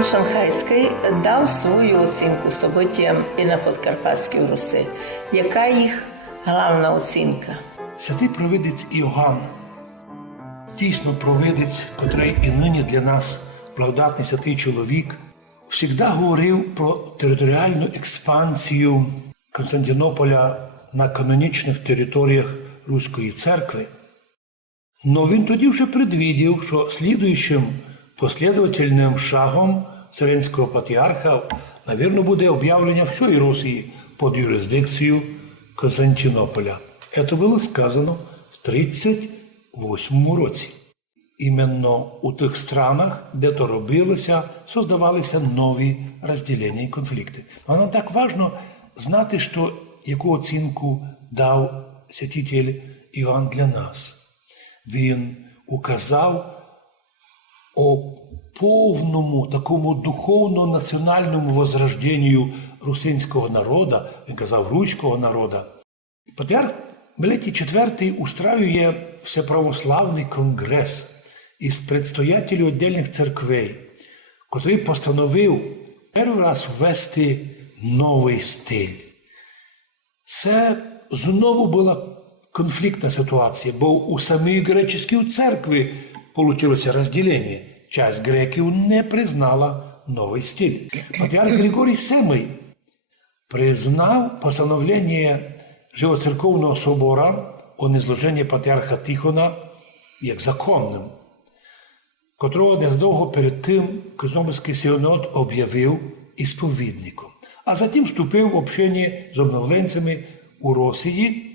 Іван Шанхайський дав свою оцінку событіям і на Подкарпатській Русі. Яка їх головна оцінка? Святий провидець Іоганн, дійсно провидець, котрий і нині для нас благодатний святий чоловік, завжди говорив про територіальну експансію Константинополя на канонічних територіях Руської церкви. Но він тоді вже предвидів, що слідуючим послідовательним шагом Вселенського патріарха, навірно, буде об'явлення всієї Росії під юрисдикцією Константинополя. Це було сказано в 1938 році. Іменно у тих странах, де то робилося, создавалися нові розділення і конфлікти. Але нам так важливо знати, що яку оцінку дав святитель Іоанн для нас. Він указав о повному такому духовно-національному возрожденню русинського народу, він казав руського народу. Патріарх Мелетій IV устраює всеправославний конгрес із предстоятелів віддільних церквей, котрий постановив перший раз ввести новий стиль. Це знову була конфліктна ситуація, бо у самій греческій церкві вийшло розділення. Часть греків не признала новий стиль. Патріарх Григорій VII признав постановлення Живоцерковного собора о незложенні патріарха Тихона як законним, котрого незадовго перед тим Константинопольський синод об'явив ісповідником. А затім вступив в общення з обновленцями у Росії,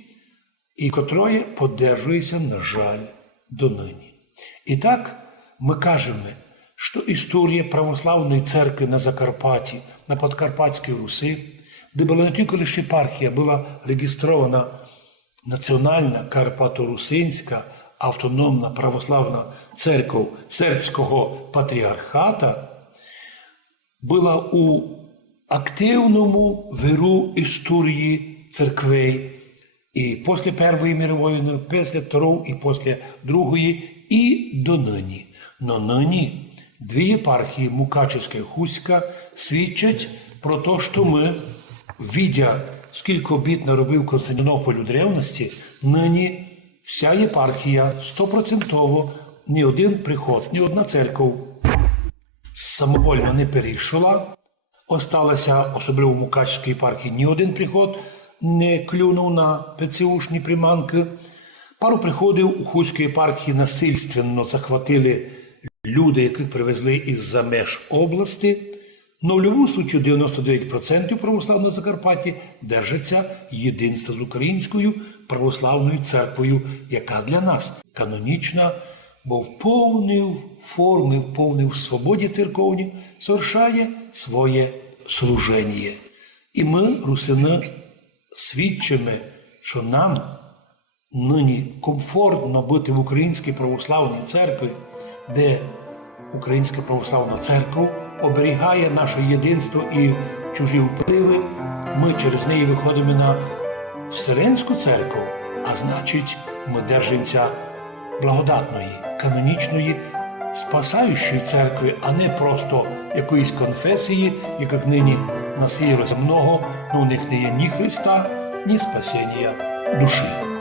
і котрое поддержується, на жаль, донині. І так, ми кажемо, що історія православної церкви на Закарпатті, на Подкарпатській Русі, де була не тільки лише єпархія, була реєстрована Національна Карпато-Русинська автономна православна церква Сербського патріархата, була у активному виру історії церквей і після Першої мирової війни, після Другої і після Другої, і донині. Но нині дві єпархії, Мукачевська і Хуська, свідчать про те, що ми, видя, скільки обід наробив Константинополь у древності, нині вся єпархія 100%, ні один приход, ні одна церква самовольно не перейшла. Осталося, особливо в Мукачевській єпархії, ні один приход не клюнув на ПЦУшні приманки. Пару приходів у Хуській єпархії насильственно захватили люди, яких привезли із-за меж області. Но в будь-якому випадку 99% православної Закарпатті держаться єдинства з Українською православною церквою, яка для нас канонічна, бо в повній формі, в повній свободі церковній совершає своє служення. І ми, русини, свідчимо, що нам нині комфортно бути в Українській православній церкві, де Українська православна церква оберігає наше єдинство і чужі впливи. Ми через неї виходимо на Вселенську церкву, а значить, ми держимося благодатної, канонічної, спасаючої церкви, а не просто якоїсь конфесії, яких нині насіялося много, але у них не є ні Христа, ні спасіння душі.